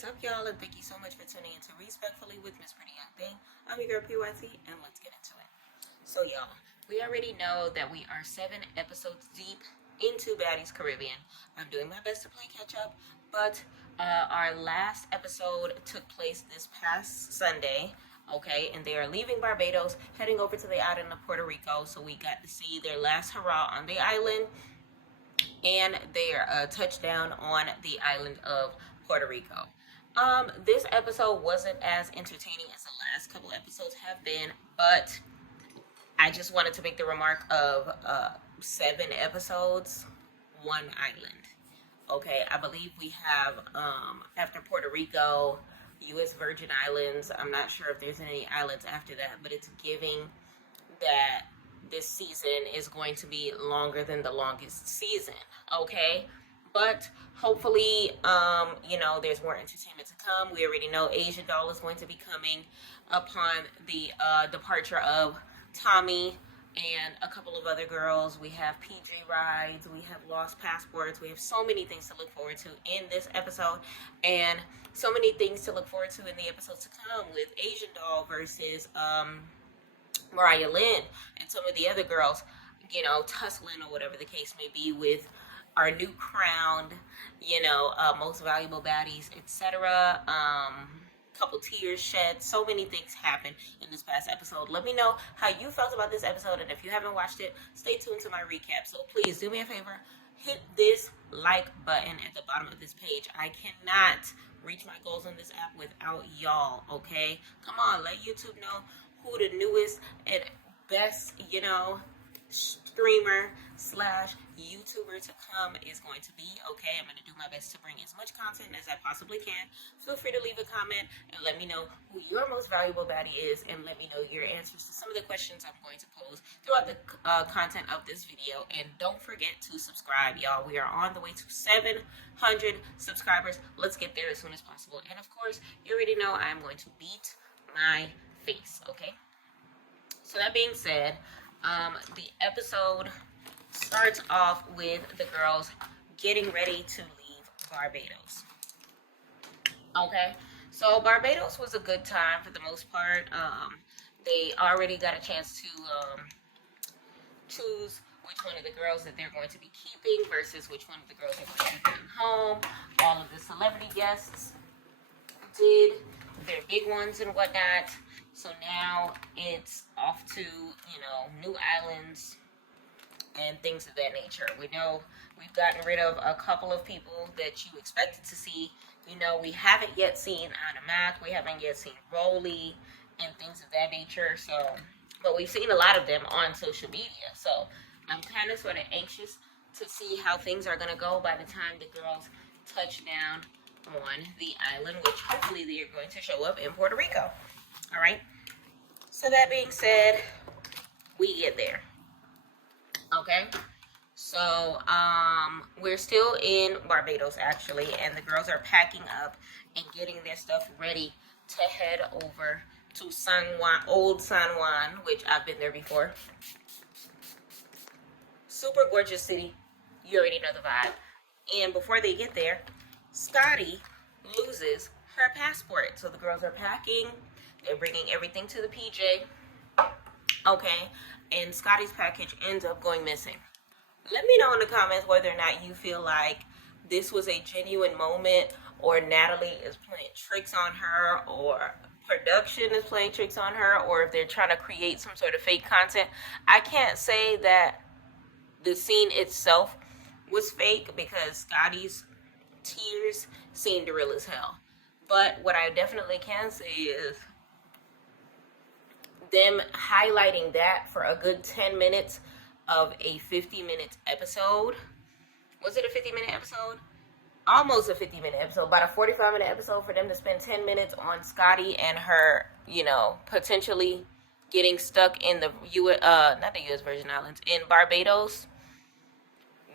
What's up, y'all, and thank you so much for tuning in to Respectfully with Miss Pretty Young Thing. I'm your girl PYT, and let's get into it. So, y'all, we already know that we are 7 episodes deep into Baddies Caribbean. I'm doing my best to play catch up, but our last episode took place this past Sunday. Okay, and they are leaving Barbados, heading over to the island of Puerto Rico. So we got to see their last hurrah on the island and their touchdown on the island of Puerto Rico. This episode wasn't as entertaining as the last couple episodes have been, but I just wanted to make the remark of 7 episodes, 1 island. Okay, I believe we have, after Puerto Rico, U.S. Virgin Islands. I'm not sure if there's any islands after that, but it's giving that this season is going to be longer than the longest season, okay? But hopefully, there's more entertainment to come. We already know Asia Doll is going to be coming upon the departure of Tommy and a couple of other girls. We have PJ rides, we have lost passports, we have so many things to look forward to in this episode, and so many things to look forward to in the episodes to come with Asian Doll versus Mariah Lynn and some of the other girls, tussling or whatever the case may be with our new crowned, most valuable baddies, etc. Couple tears shed. So many things happened in this past episode. Let me know how you felt about this episode, and if you haven't watched it, stay tuned to my recap. So please do me a favor, hit this like button at the bottom of this page. I cannot reach my goals on this app without y'all, okay? Come on, let YouTube know who the newest and best, streamer / YouTuber to come is going to be, okay? I'm going to do my best to bring as much content as I possibly can. Feel free to leave a comment and let me know who your most valuable baddie is, and let me know your answers to some of the questions I'm going to pose throughout the content of this video. And don't forget to subscribe, y'all. We are on the way to 700 subscribers. Let's get there as soon as possible. And of course, you already know I'm going to beat my face, okay? So that being said, the episode starts off with the girls getting ready to leave Barbados. Okay, so Barbados was a good time for the most part. They already got a chance to choose which one of the girls that they're going to be keeping versus which one of the girls they're going to be bringing home. All of the celebrity guests did their big ones and whatnot. So now it's off to, new islands and things of that nature. We know we've gotten rid of a couple of people that you expected to see. We haven't yet seen Anna Mac. We haven't yet seen Rolly and things of that nature. So, but we've seen a lot of them on social media. So I'm kind of sort of anxious to see how things are going to go by the time the girls touch down on the island, which hopefully they are going to show up in Puerto Rico. All right. So that being said, we get there. Okay. So we're still in Barbados actually, and the girls are packing up and getting their stuff ready to head over to San Juan, Old San Juan, which I've been there before. Super gorgeous city. You already know the vibe. And before they get there, Scotty loses her passport. So the girls are packing. They're bringing everything to the PJ. Okay. And Scotty's package ends up going missing. Let me know in the comments whether or not you feel like this was a genuine moment, or Natalie is playing tricks on her, or production is playing tricks on her, or if they're trying to create some sort of fake content. I can't say that the scene itself was fake because Scotty's tears seemed real as hell. But what I definitely can say is them highlighting that for a good 10 minutes of a 50-minute episode. Was it a 50-minute episode? Almost a 50-minute episode. About a 45-minute episode for them to spend 10 minutes on Scotty and her, potentially getting stuck in the not the U.S. Virgin Islands, in Barbados,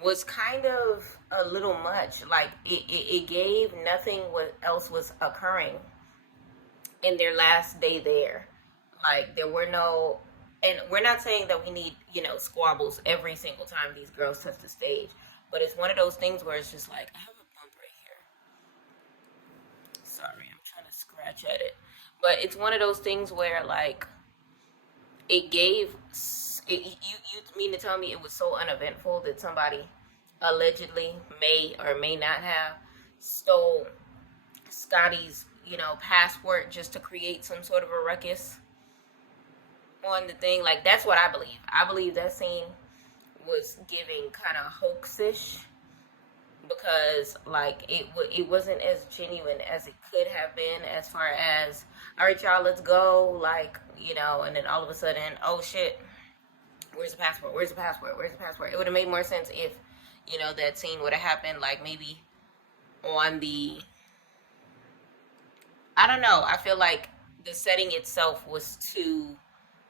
was kind of a little much. Like, it gave nothing what else was occurring in their last day there. Like, there were no, and we're not saying that we need, squabbles every single time these girls touch the stage, but it's one of those things where it's just like, I have a bump right here. Sorry, I'm trying to scratch at it. But it's one of those things where, like, it gave. You mean to tell me it was so uneventful that somebody allegedly may or may not have stole Scotty's, passport just to create some sort of a ruckus on the thing? Like, that's what I believe. I believe that scene was giving kind of hoaxish because, like, it wasn't as genuine as it could have been, as far as, all right, y'all, let's go, like, and then all of a sudden, oh shit, where's the passport, where's the passport, where's the passport? It would have made more sense if, that scene would have happened, like, maybe on the, I don't know, I feel like the setting itself was too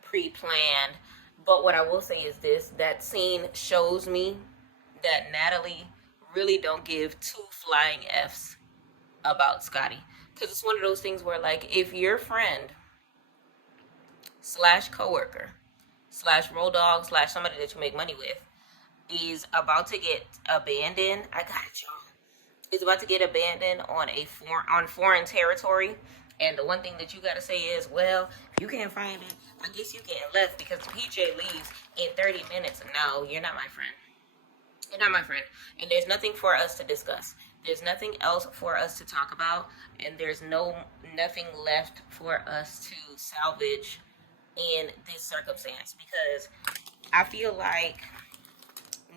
pre-planned. But what I will say is this: that scene shows me that Natalie really don't give two flying F's about Scotty. Because it's one of those things where, like, if your friend slash coworker slash road dog slash somebody that you make money with is about to get abandoned, I got it, y'all. Is about to get abandoned on foreign territory, and the one thing that you gotta say is, well, if you can't find it, I guess you getting left because the PJ leaves in 30 minutes. No, you're not my friend. You're not my friend. And there's nothing for us to discuss. There's nothing else for us to talk about, and there's nothing left for us to salvage in this circumstance, because I feel like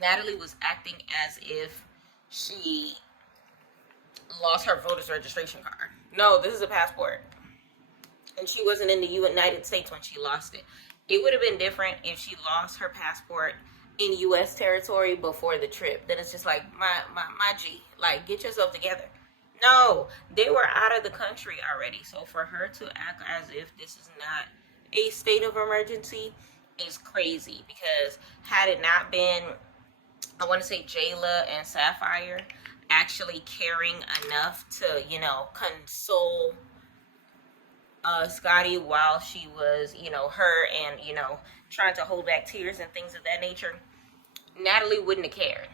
Natalie was acting as if she lost her voter's registration card. No, this is a passport. And she wasn't in the United States when she lost it. It would have been different if she lost her passport in U.S. territory before the trip. Then it's just like, my G, like, get yourself together. No, they were out of the country already. So for her to act as if this is not a state of emergency is crazy. Because had it not been, I want to say, Jayla and Sapphire actually caring enough to, console Scotty while she was, her and, trying to hold back tears and things of that nature, Natalie wouldn't have cared.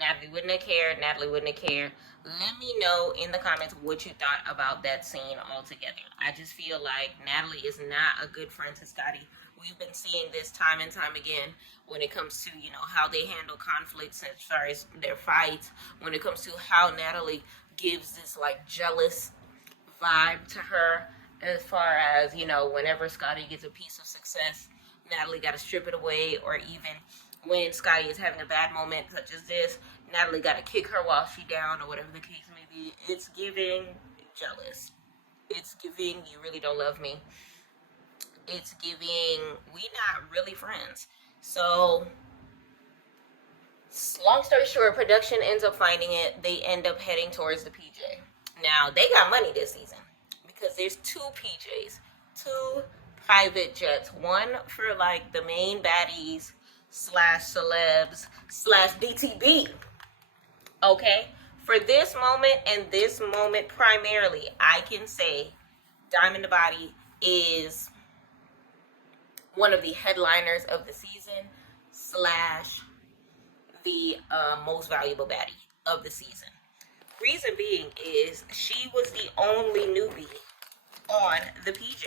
Natalie wouldn't have cared. Let me know in the comments what you thought about that scene altogether. I just feel like Natalie is not a good friend to Scotty. We've been seeing this time and time again when it comes to, how they handle conflicts as far as their fights, when it comes to how Natalie gives this, like, jealous vibe to her, as far as, whenever Scotty gets a piece of success, Natalie got to strip it away, or even when Scotty is having a bad moment such as this, Natalie got to kick her while she's down, or whatever the case may be. It's giving jealous. It's giving, you really don't love me. It's giving, we not really friends. So, long story short, production ends up finding it. They end up heading towards the PJ. Now, they got money this season because there's two PJs, two private jets, one for, like, the main baddies slash celebs slash DTB. Okay? For this moment and this moment primarily, I can say Diamond the Body is one of the headliners of the season slash the most valuable baddie of the season. Reason being is she was the only newbie on the PJ.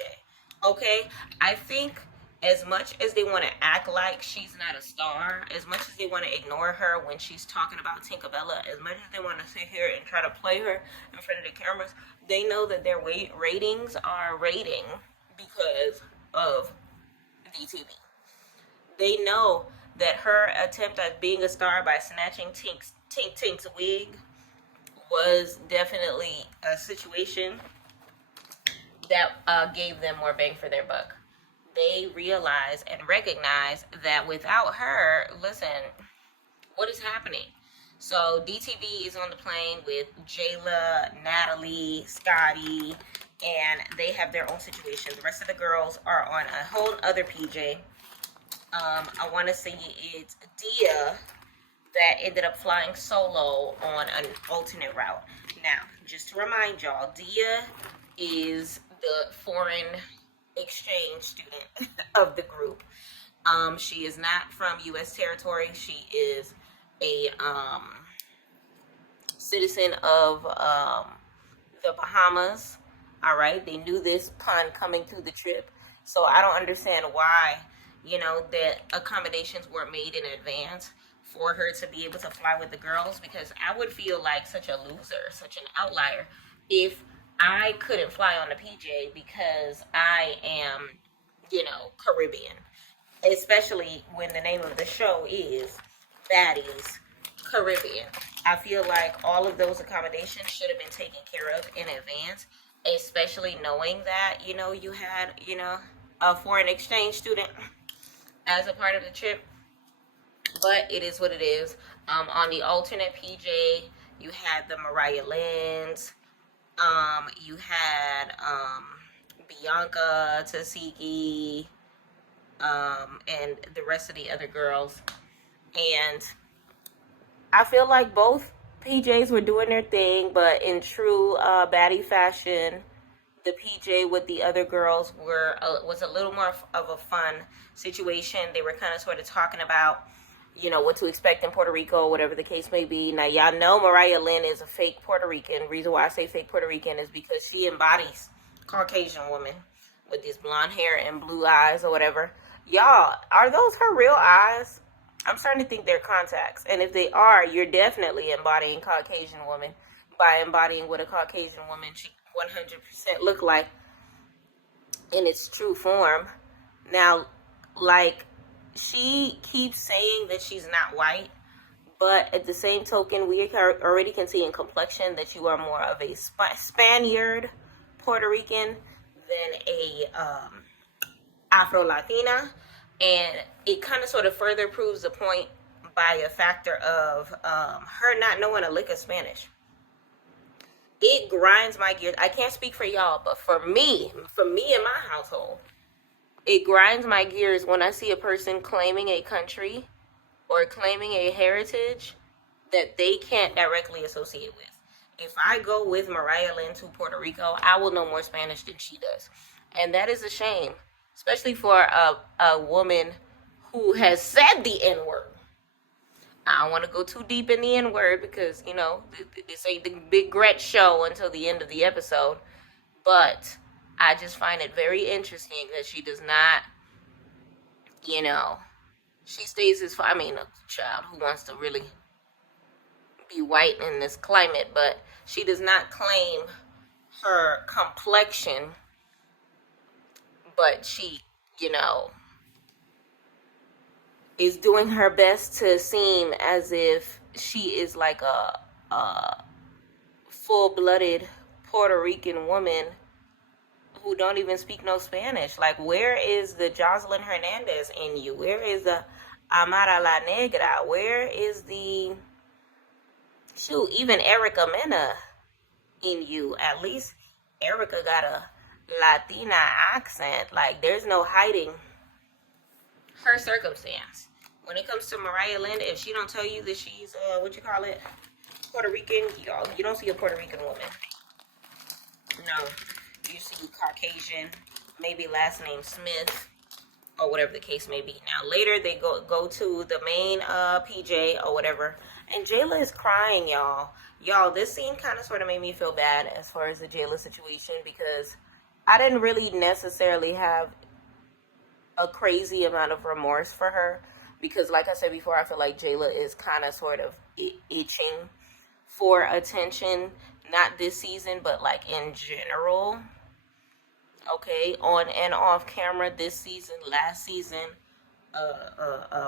Okay? I think as much as they want to act like she's not a star, as much as they want to ignore her when she's talking about Tinkerbella, as much as they want to sit here and try to play her in front of the cameras, they know that their ratings are rating because of DTB. They know that her attempt at being a star by snatching Tink's wig was definitely a situation that gave them more bang for their buck. They realize and recognize that without her, listen, what is happening? So DTB is on the plane with Jayla, Natalie, Scotty, and they have their own situation. The rest of the girls are on a whole other PJ. I want to say it's Dia that ended up flying solo on an alternate route. Now, just to remind y'all, Dia is the foreign exchange student of the group. She is not from U.S. territory. She is a citizen of the Bahamas. All right, they knew this pun coming through the trip, so I don't understand why, that accommodations weren't made in advance for her to be able to fly with the girls, because I would feel like such a loser, such an outlier, if I couldn't fly on the PJ because I am, Caribbean. Especially when the name of the show is Baddies Caribbean. I feel like all of those accommodations should have been taken care of in advance, especially knowing that, you had, a foreign exchange student as a part of the trip. But it is what it is. On the alternate PJ, you had the Mariah Lynn's. You had Bianca Tasiki, and the rest of the other girls. And I feel like both PJs were doing their thing, but in true baddie fashion, the PJ with the other girls was a little more of a fun situation. They were kind of sort of talking about, what to expect in Puerto Rico, whatever the case may be. Now, y'all know Mariah Lynn is a fake Puerto Rican. Reason why I say fake Puerto Rican is because she embodies Caucasian woman with this blonde hair and blue eyes or whatever. Y'all, are those her real eyes? I'm starting to think they're contacts. And if they are, you're definitely embodying Caucasian woman by embodying what a Caucasian woman should 100% look like in its true form. Now, like, she keeps saying that she's not white, but at the same token, we already can see in complexion that you are more of a Spaniard Puerto Rican than a Afro-Latina. And it kind of sort of further proves the point by a factor of her not knowing a lick of Spanish. It grinds my gears. I can't speak for y'all, but for me in my household, it grinds my gears when I see a person claiming a country or claiming a heritage that they can't directly associate with. If I go with Mariah Lynn to Puerto Rico, I will know more Spanish than she does. And that is a shame, especially for a woman who has said the N-word. I don't want to go too deep in the N-word because, this ain't the big GRETCH show until the end of the episode. But I just find it very interesting that she does not, she stays as, a child who wants to really be white in this climate, but she does not claim her complexion, but she, is doing her best to seem as if she is like a full-blooded Puerto Rican woman who don't even speak no Spanish. Like, where is the Jocelyn Hernandez in you? Where is the Amara La Negra? Where is the, even Erica Mena in you? At least Erica got a Latina accent. Like, there's no hiding her circumstance. When it comes to Mariah Lynn, if she don't tell you that she's, Puerto Rican, y'all, you don't see a Puerto Rican woman. No. You see Caucasian, maybe last name Smith, or whatever the case may be. Now, later they go to the main PJ or whatever, and Jayla is crying, y'all. Y'all, this scene kind of sort of made me feel bad as far as the Jayla situation, because I didn't really necessarily have a crazy amount of remorse for her, because like I said before, I feel like Jayla is kind of sort of itching for attention, not this season, but like in general. Okay, on and off camera this season, last season,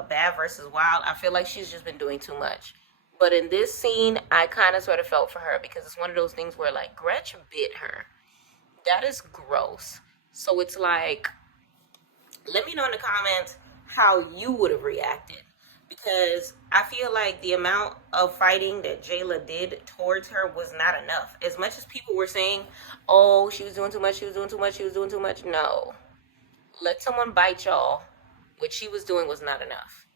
Bad versus Wild, I feel like she's just been doing too much. But in this scene, I kind of sort of felt for her, because it's one of those things where, like, GRETCH bit her. That is gross. So it's like, let me know in the comments how you would have reacted, because I feel like the amount of fighting that Jayla did towards her was not enough. As much as people were saying, oh, she was doing too much, she was doing too much, she was doing too much. No. Let someone bite y'all. What she was doing was not enough.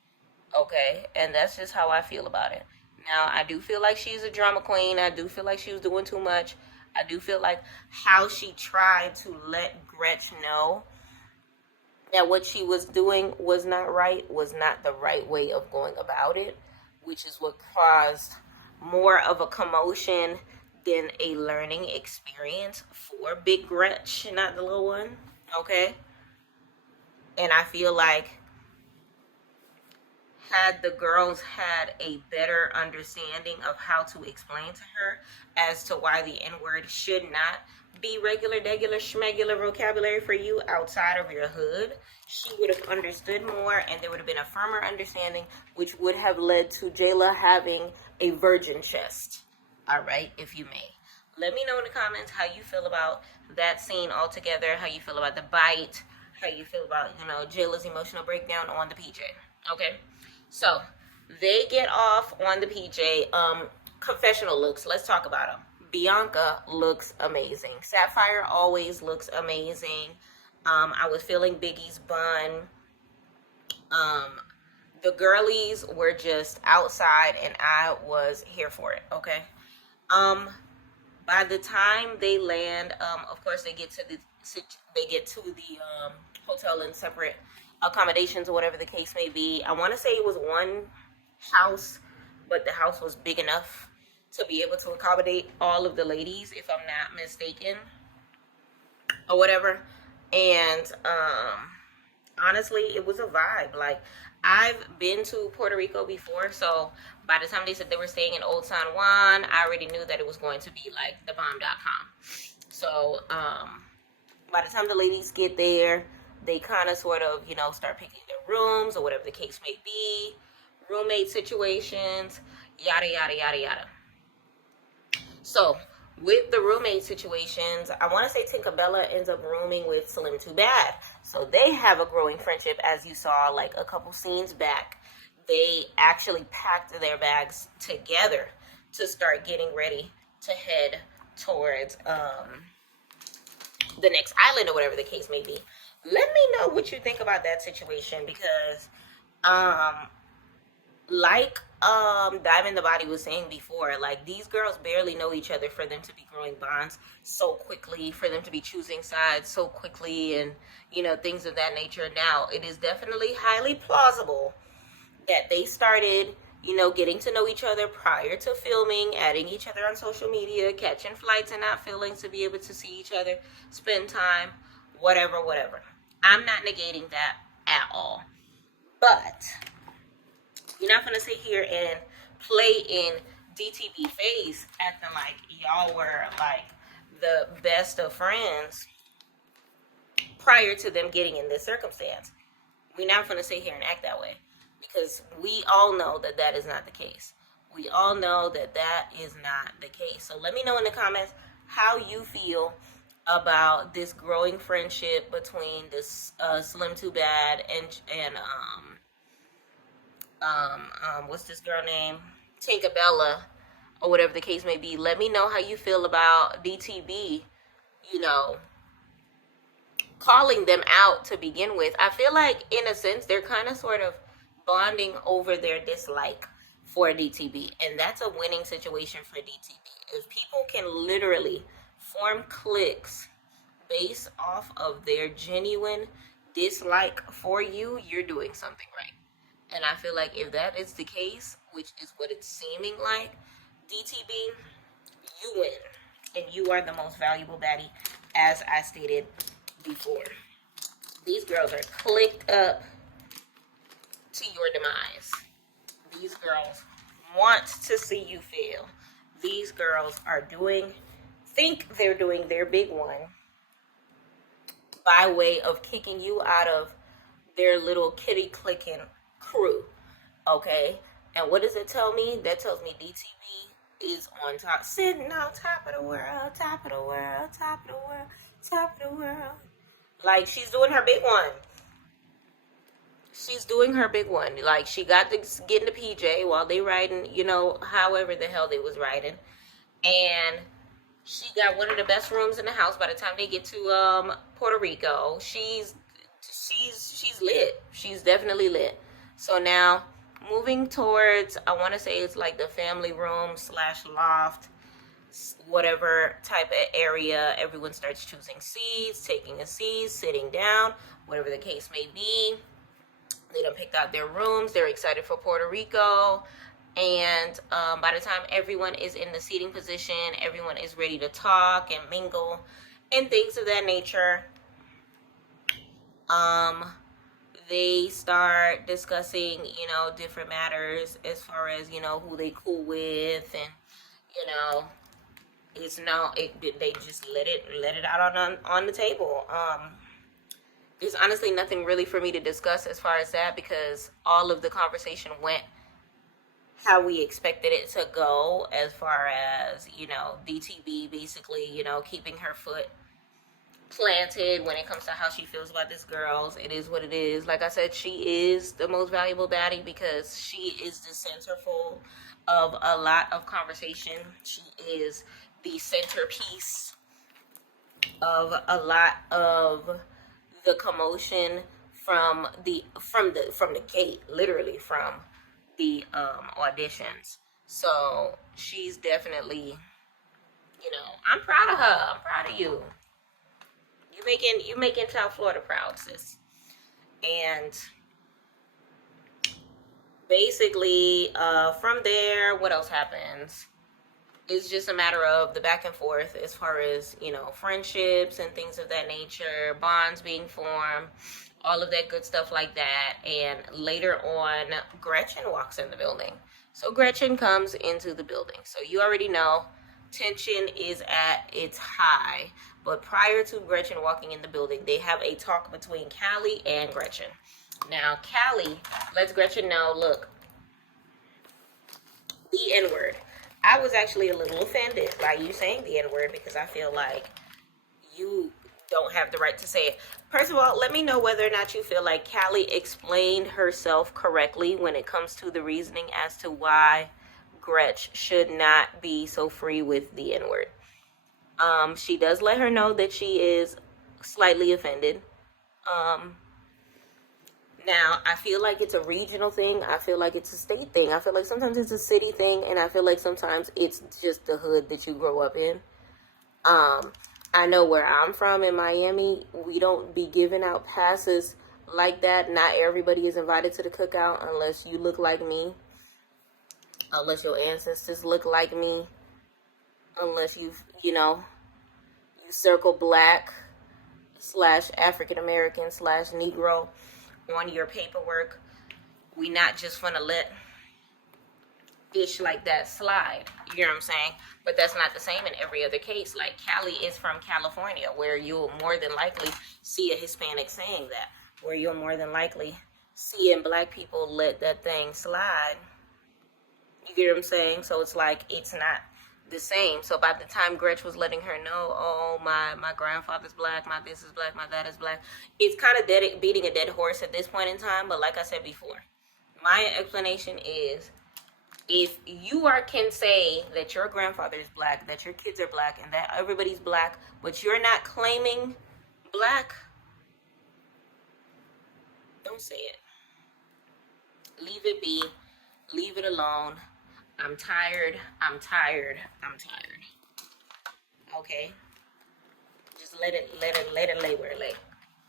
Okay? And that's just how I feel about it. Now, I do feel like she's a drama queen. I do feel like she was doing too much. I do feel like how she tried to let GRETCH know that what she was doing was not right, was not the right way of going about it, which is what caused more of a commotion been a learning experience for Big Gretch, not the little one. Okay. And I feel like had the girls had a better understanding of how to explain to her as to why the N-word should not be regular, schmegular vocabulary for you outside of your hood, she would have understood more, and there would have been a firmer understanding, which would have led to Jayla having a virgin chest. All right, if you may. Let me know in the comments how you feel about that scene altogether, how you feel about the bite, how you feel about, Jayla's emotional breakdown on the PJ. Okay? So, they get off on the PJ. Confessional looks. Let's talk about them. Bianca looks amazing. Sapphire always looks amazing. I was feeling Biggie's bun. The girlies were just outside, and I was here for it. Okay. By the time they land, of course they get to the hotel in separate accommodations or whatever the case may be. I want to say it was one house, but the house was big enough to be able to accommodate all of the ladies, if I'm not mistaken, or whatever. And honestly, it was a vibe. Like, I've been to Puerto Rico before, so by the time they said they were staying in Old San Juan, I already knew that it was going to be like the bomb.com. So by the time the ladies get there, they kind of sort of, start picking their rooms or whatever the case may be, roommate situations, yada, yada, yada, yada. So with the roommate situations, I want to say Tinkerbella ends up rooming with Slim Too Bad. So they have a growing friendship, as you saw like a couple scenes back. They actually packed their bags together to start getting ready to head towards the next island or whatever the case may be. Let me know what you think about that situation, because like Diamond the Body was saying before, like, these girls barely know each other for them to be growing bonds so quickly, for them to be choosing sides so quickly, and things of that nature. Now, it is definitely highly plausible that they started getting to know each other prior to filming, adding each other on social media, catching flights and not feeling to be able to see each other, spend time, whatever. I'm not negating that at all. But you're not gonna sit here and play in DTB face acting like y'all were like the best of friends prior to them getting in this circumstance. We're not gonna sit here and act that way, because we all know that that is not the case. We all know that that is not the case. So let me know in the comments how you feel about this growing friendship between this Slim Too Bad and what's this girl name? Tinkerbella, or whatever the case may be. Let me know how you feel about DTB, calling them out to begin with. I feel like, in a sense, they're kind of sort of bonding over their dislike for DTB, and that's a winning situation for DTB. If people can literally form cliques based off of their genuine dislike for you, you're doing something right. And I feel like if that is the case, which is what it's seeming like, DTB, you win. And you are the most valuable baddie, as I stated before. These girls are clicked up to your demise. These girls want to see you fail. These girls think they're doing their big one by way of kicking you out of their little kitty clicking crew. Okay? And what does it tell me? That tells me DTB is on top, sitting on top of the world, top of the world, top of the world, top of the world. Like, she's doing her big one. She's doing her big one. Like, she got to get in the PJ while they riding, however the hell they was riding. And she got one of the best rooms in the house. By the time they get to Puerto Rico, she's lit. She's definitely lit. So now, moving towards, I want to say it's like the family room / loft, whatever type of area. Everyone starts choosing seats, taking a seat, sitting down, whatever the case may be. They done picked out their rooms. They're excited for Puerto Rico. And by the time everyone is in the seating position, everyone is ready to talk and mingle and things of that nature, they start discussing, different matters as far as, who they cool with, and, it's no, they just let it out on the table. There's honestly nothing really for me to discuss as far as that, because all of the conversation went how we expected it to go, as far as, DTB basically, keeping her foot planted when it comes to how she feels about this girls. It is what it is. Like I said, she is the most valuable baddie because she is the centerfold of a lot of conversation. She is the centerpiece of a lot of the commotion from the gate, literally from the auditions. So she's definitely, I'm proud of her. I'm proud of you. You making South Florida proud, sis. And basically, from there, what else happens? It's just a matter of the back and forth as far as, friendships and things of that nature, bonds being formed, all of that good stuff like that. And later on, Gretchen walks in the building. So Gretchen comes into the building. So you already know tension is at its high. But prior to Gretchen walking in the building, they have a talk between Callie and Gretchen. Now, Callie lets Gretchen know, look, the N-word. I was actually a little offended by you saying the N-word because I feel like you don't have the right to say it. First of all, let me know whether or not you feel like Callie explained herself correctly when it comes to the reasoning as to why Gretch should not be so free with the N-word. She does let her know that she is slightly offended. Now, I feel like it's a regional thing. I feel like it's a state thing. I feel like sometimes it's a city thing, and I feel like sometimes it's just the hood that you grow up in. I know where I'm from in Miami, we don't be giving out passes like that. Not everybody is invited to the cookout unless you look like me, unless your ancestors look like me, unless you circle black / African American / Negro on your paperwork. We not just gonna let ish like that slide. You know what I'm saying? But that's not the same in every other case. Like, Callie is from California, where you'll more than likely see a Hispanic saying that, where you'll more than likely see black people let that thing slide. You get what I'm saying? So it's like, it's not the same. So by the time Gretch was letting her know, oh, my grandfather's black, my this is black, my that is black, it's kind of beating a dead horse at this point in time. But like I said before, my explanation is, if you can say that your grandfather is black, that your kids are black, and that everybody's black, but you're not claiming black, don't say it. Leave it be. Leave it alone. I'm tired. Okay? Just let it lay where it lay.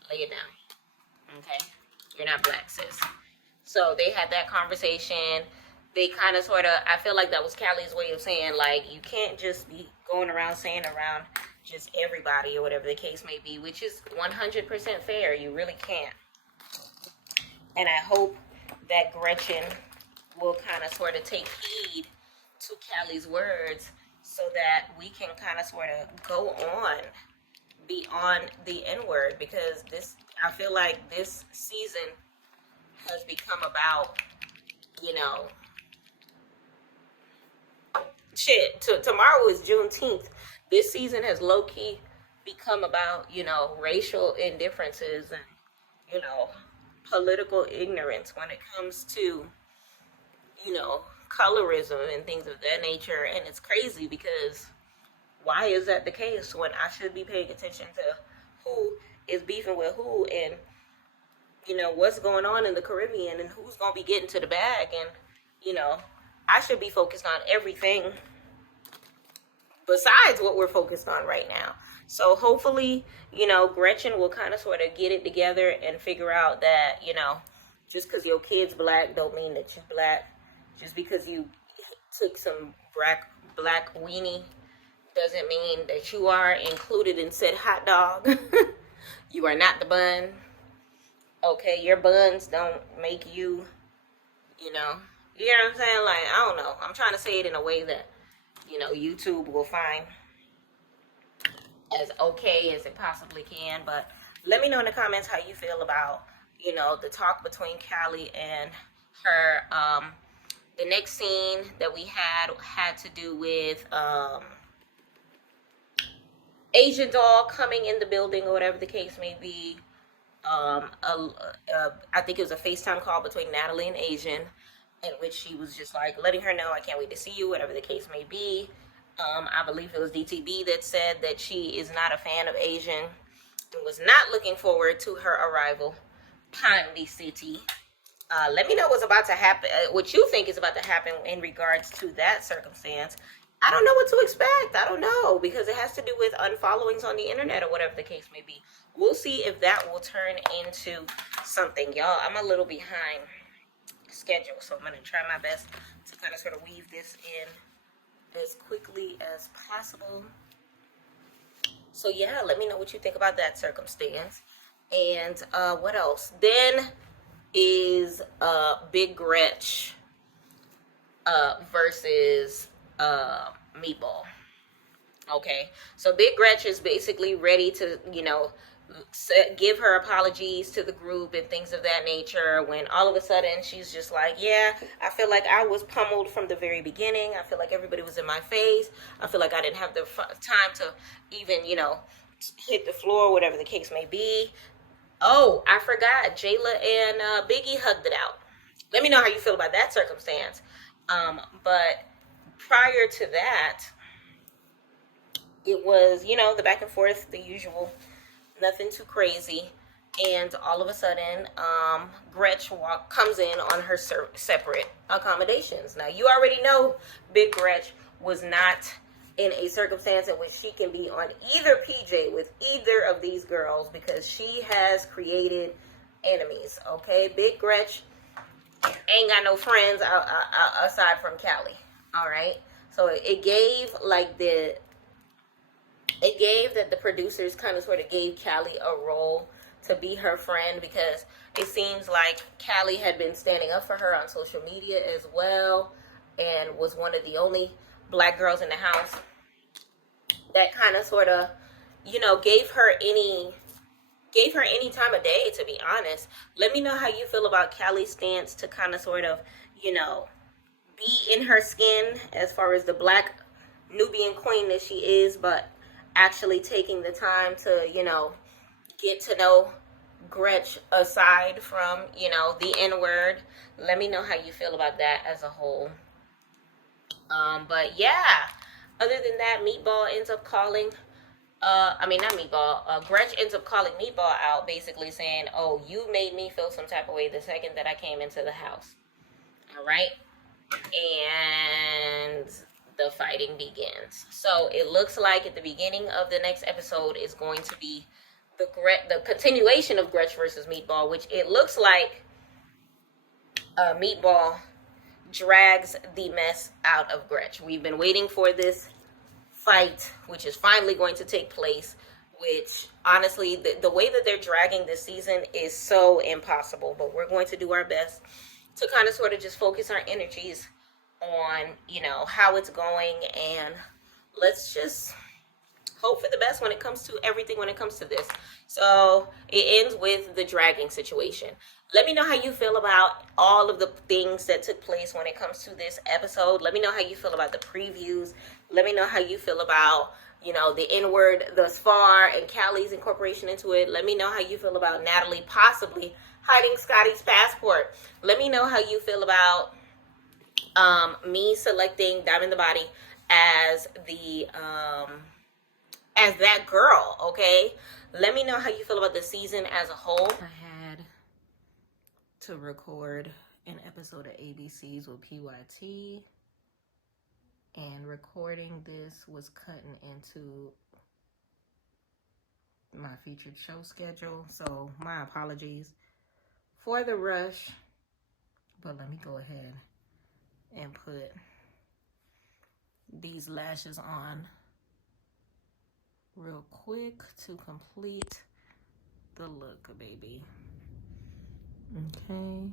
Lay it down. Okay? You're not black, sis. So they had that conversation. They kind of sort of, I feel like that was Callie's way of saying, like, you can't just be going around saying around just everybody or whatever the case may be, which is 100% fair. You really can't. And I hope that Gretchen will kind of sort of take heed to Callie's words so that we can kind of sort of go on beyond the N-word, because I feel like this season has become about, tomorrow is Juneteenth. This season has low-key become about, racial indifferences and, political ignorance when it comes to, colorism and things of that nature. And it's crazy because why is that the case when I should be paying attention to who is beefing with who, and, what's going on in the Caribbean, and who's going to be getting to the bag, and, I should be focused on everything besides what we're focused on right now. So hopefully, Gretchen will kind of sort of get it together and figure out that, just because your kid's black don't mean that you're black. Just because you took some black weenie doesn't mean that you are included in said hot dog. You are not the bun. Okay, your buns don't make you, you know. You know what I'm saying? Like, I don't know. I'm trying to say it in a way that, YouTube will find as okay as it possibly can. But let me know in the comments how you feel about, the talk between Callie and her. The next scene that we had to do with Asian doll coming in the building or whatever the case may be. I think it was a FaceTime call between Natalie and Asian, in which she was just like letting her know, I can't wait to see you, whatever the case may be. I believe it was DTB that said that she is not a fan of Asian and was not looking forward to her arrival in the city. Let me know what's about to happen, what you think is about to happen in regards to that circumstance. I don't know what to expect. I don't know, because it has to do with unfollowings on the internet or whatever the case may be. We'll see if that will turn into something, y'all. I'm a little behind schedule, so I'm going to try my best to kind of sort of weave this in as quickly as possible. So yeah, let me know what you think about that circumstance. And what else? Then is Big GRETCH versus Meatball. Okay, so Big GRETCH is basically ready to, give her apologies to the group and things of that nature, when all of a sudden she's just like, yeah, I feel like I was pummeled from the very beginning. I feel like everybody was in my face. I feel like I didn't have the time to even, hit the floor, whatever the case may be. Oh, I forgot, Jayla and Biggie hugged it out. Let me know how you feel about that circumstance. But prior to that, it was, the back and forth, the usual, nothing too crazy. And all of a sudden, GRETCH comes in on her separate accommodations. Now, you already know Big GRETCH was not in a circumstance in which she can be on either PJ with either of these girls, because she has created enemies, okay? Big GRETCH ain't got no friends aside from Callie, all right? So it gave that the producers kind of sort of gave Callie a role to be her friend, because it seems like Callie had been standing up for her on social media as well, and was one of the only black girls in the house that kind of sort of, gave her any time of day, to be honest. Let me know how you feel about Callie's stance to kind of sort of, be in her skin as far as the black Nubian queen that she is, but actually taking the time to, get to know GRETCH aside from, the N-word. Let me know how you feel about that as a whole. But yeah, other than that, Meatball ends up calling, GRETCH ends up calling Meatball out, basically saying, oh, you made me feel some type of way the second that I came into the house. All right. And the fighting begins. So it looks like at the beginning of the next episode is going to be the continuation of GRETCH versus Meatball, which it looks like Meatball drags the mess out of GRETCH. We've been waiting for this fight, which is finally going to take place, which honestly, the way that they're dragging this season is so impossible, but we're going to do our best to kind of sort of just focus our energies on, how it's going, and let's just hope for the best when it comes to everything, when it comes to this. So it ends with the dragging situation. Let me know how you feel about all of the things that took place when it comes to this episode. Let me know how you feel about the previews. Let me know how you feel about, the N-word thus far and Callie's incorporation into it. Let me know how you feel about Natalie possibly hiding Scotty's passport. Let me know how you feel about me selecting Diamond the Body as as that girl, okay? Let me know how you feel about the season as a whole. I had to record an episode of ABCs with PYT, and recording this was cutting into my featured show schedule, so my apologies for the rush, but let me go ahead and put these lashes on real quick to complete the look, baby. Okay.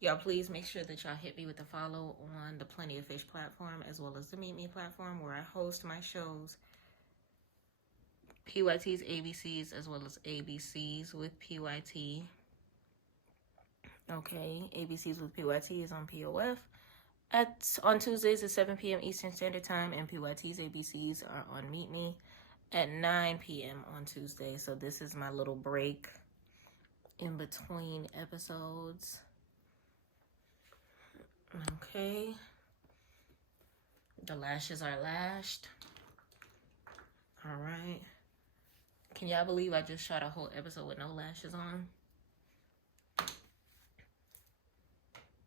Y'all, please make sure that y'all hit me with a follow on the Plenty of Fish platform, as well as the Meet Me platform, where I host my shows, PYT's ABCs, as well as ABCs with PYT. Okay, ABCs with PYT is on POF on Tuesdays at 7 p.m. Eastern Standard Time, and PYT's ABCs are on Meet Me at 9 p.m. on Tuesday. So this is my little break in between episodes. Okay, the lashes are lashed. All right. Can y'all believe I just shot a whole episode with no lashes on?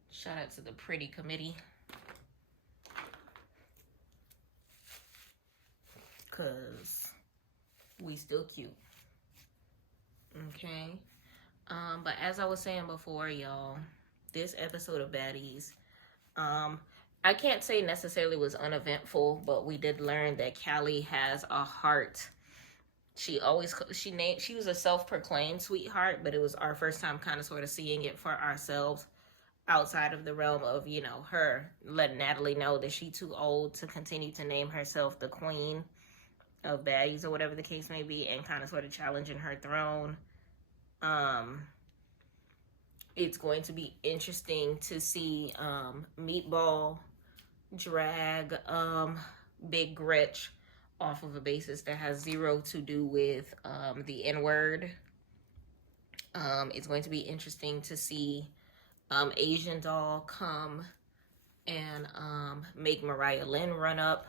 Shout out to the pretty committee. Cause we still cute. Okay. But as I was saying before, y'all, this episode of Baddies, I can't say necessarily was uneventful, but we did learn that Callie has a heart. She was a self-proclaimed sweetheart, but it was our first time kind of sort of seeing it for ourselves outside of the realm of, you know, her letting Natalie know that she's too old to continue to name herself the queen of baddies or whatever the case may be, and kind of sort of challenging her throne. It's going to be interesting to see Meatball drag Big GRETCH off of a basis that has zero to do with the N-word. It's going to be interesting to see Asian Doll come and make Mariah Lynn run up,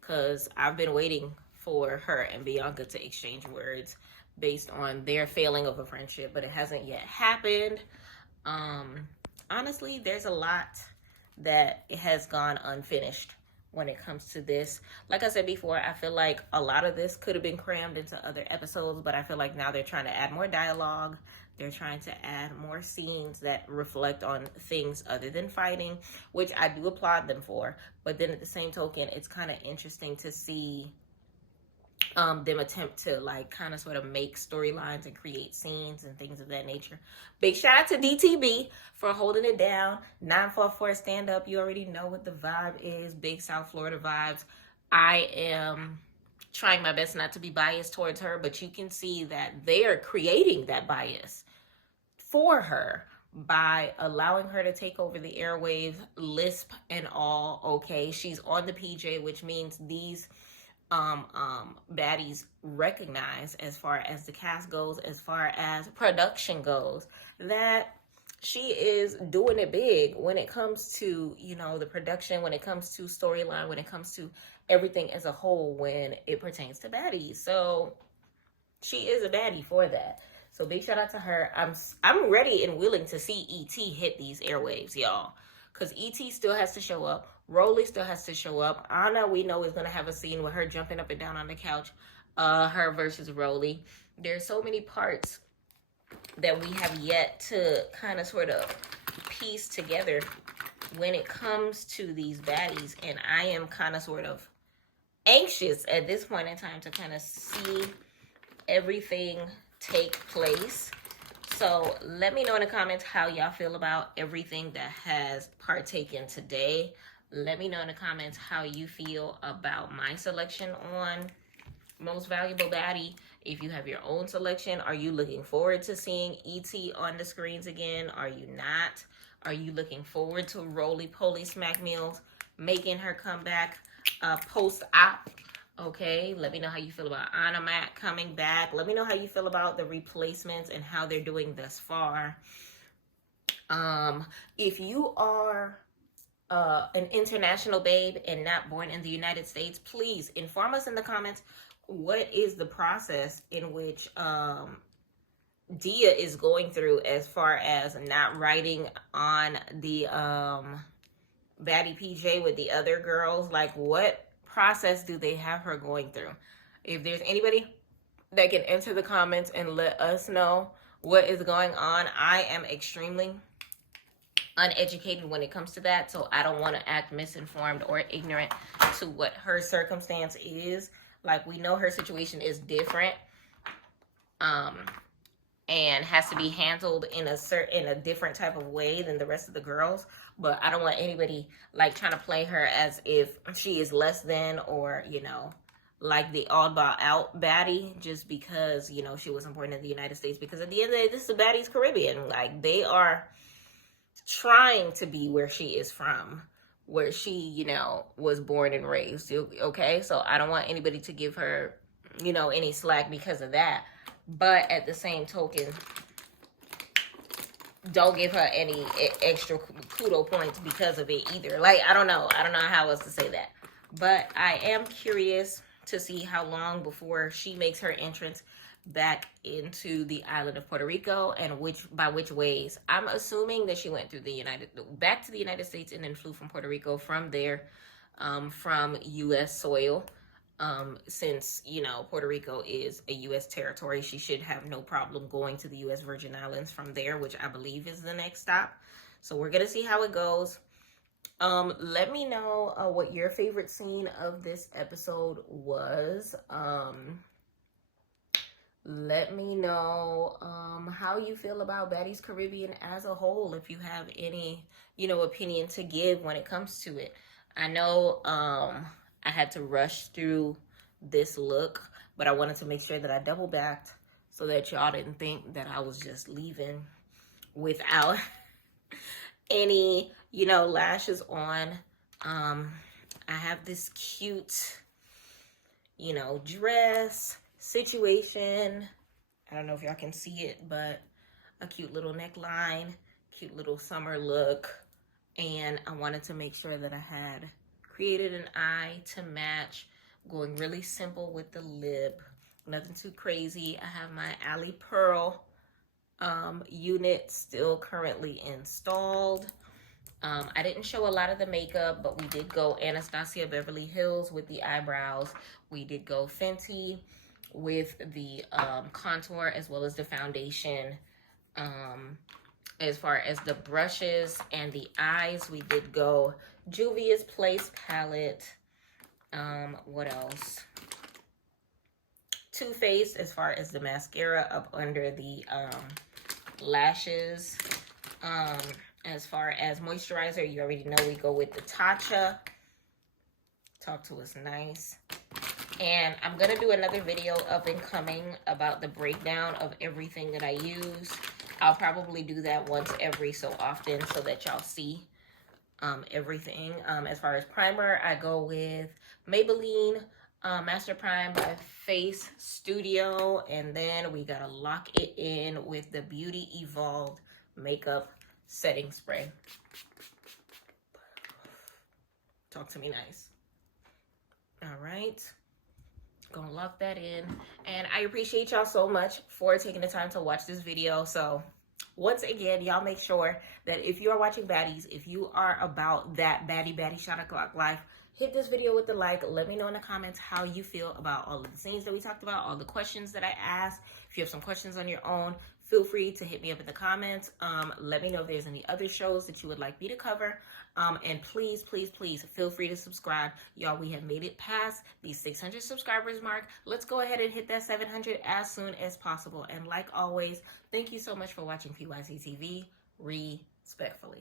because I've been waiting for her and Bianca to exchange words based on their failing of a friendship, but it hasn't yet happened. Honestly, there's a lot that has gone unfinished when it comes to this. Like I said before, I feel like a lot of this could have been crammed into other episodes, but I feel like now they're trying to add more dialogue. They're trying to add more scenes that reflect on things other than fighting, which I do applaud them for. But then at the same token, it's kind of interesting to see them attempt to like kind of sort of make storylines and create scenes and things of that nature. Big shout out to DTB for holding it down. 944 stand up. You already know what the vibe is. Big South Florida vibes. I am trying my best not to be biased towards her, but you can see that they are creating that bias for her by allowing her to take over the airwaves, lisp and all. Okay, she's on the PJ, which means these baddies recognize, as far as the cast goes, as far as production goes, that she is doing it big when it comes to, you know, the production, when it comes to storyline, when it comes to everything as a whole, when it pertains to baddies. So she is a baddie for that. So big shout out to her. I'm ready and willing to see E.T. hit these airwaves, y'all, because E.T. still has to show up. Rolly still has to show up. Anna, we know, is going to have a scene with her jumping up and down on the couch. Her versus Rolly. There's so many parts that we have yet to kind of sort of piece together when it comes to these baddies. And I am kind of sort of anxious at this point in time to kind of see everything take place. So let me know in the comments how y'all feel about everything that has partaken today. Let me know in the comments how you feel about my selection on Most Valuable Baddie. If you have your own selection, are you looking forward to seeing E.T. on the screens again? Are you not? Are you looking forward to Roly Poly Smack Meals making her comeback post-op? Okay, let me know how you feel about Anna Mac coming back. Let me know how you feel about the replacements and how they're doing thus far. If you are an international babe and not born in the United States, please inform us in the comments what is the process in which Dia is going through as far as not writing on the Baddie PJ with the other girls. Like, what process do they have her going through? If there's anybody that can enter the comments and let us know what is going on, I am extremely uneducated when it comes to that, so I don't want to act misinformed or ignorant to what her circumstance is. Like, we know her situation is different, and has to be handled in a different type of way than the rest of the girls. But I don't want anybody like trying to play her as if she is less than, or, you know, like the oddball out baddie just because, you know, she wasn't born in the United States. Because at the end of the day, this is Baddies Caribbean. Like, they are trying to be where she is from, where she, you know, was born and raised. Okay, so I don't want anybody to give her, you know, any slack because of that. But at the same token, don't give her any extra kudo points because of it either. Like, I don't know how else to say that. But I am curious to see how long before she makes her entrance back into the island of Puerto Rico, and by which ways. I'm assuming that she went through back to the United States and then flew from Puerto Rico from there, from U.S. soil. Since, you know, Puerto Rico is a U.S. territory, she should have no problem going to the U.S. Virgin Islands from there, which I believe is the next stop. So we're going to see how it goes. Let me know what your favorite scene of this episode was. Let me know how you feel about Baddies Caribbean as a whole, if you have any, you know, opinion to give when it comes to it. I know I had to rush through this look, but I wanted to make sure that I double backed so that y'all didn't think that I was just leaving without any, you know, lashes on. I have this cute, you know, dress situation. I don't know if y'all can see it, but a cute little neckline, cute little summer look. And I wanted to make sure that I had created an eye to match, going really simple with the lip, nothing too crazy. I have my Alley Pearl unit still currently installed. I didn't show a lot of the makeup, but we did go Anastasia Beverly Hills with the eyebrows. We did go Fenty with the contour as well as the foundation. As far as the brushes and the eyes, we did go Juvia's Place palette. What else? Too Faced as far as the mascara up under the lashes. As far as moisturizer, you already know we go with the Tatcha. Talk to Us Nice. And I'm going to do another video up and coming about the breakdown of everything that I use. I'll probably do that once every so often so that y'all see everything. As far as primer, I go with Maybelline Master Prime by Face Studio. And then we got to lock it in with the Beauty Evolved Makeup Setting Spray. Talk to me nice. All right. Gonna lock that in. And I appreciate y'all so much for taking the time to watch this video. So once again, y'all make sure that if you are watching Baddies, if you are about that baddie shot o'clock life, hit this video with the like. Let me know in the comments how you feel about all of the scenes that we talked about, all the questions that I asked. If you have some questions on your own, feel free to hit me up in the comments. Let me know if there's any other shows that you would like me to cover. And please, please, please feel free to subscribe. Y'all, we have made it past the 600 subscribers mark. Let's go ahead and hit that 700 as soon as possible. And like always, thank you so much for watching PYC TV. Respectfully.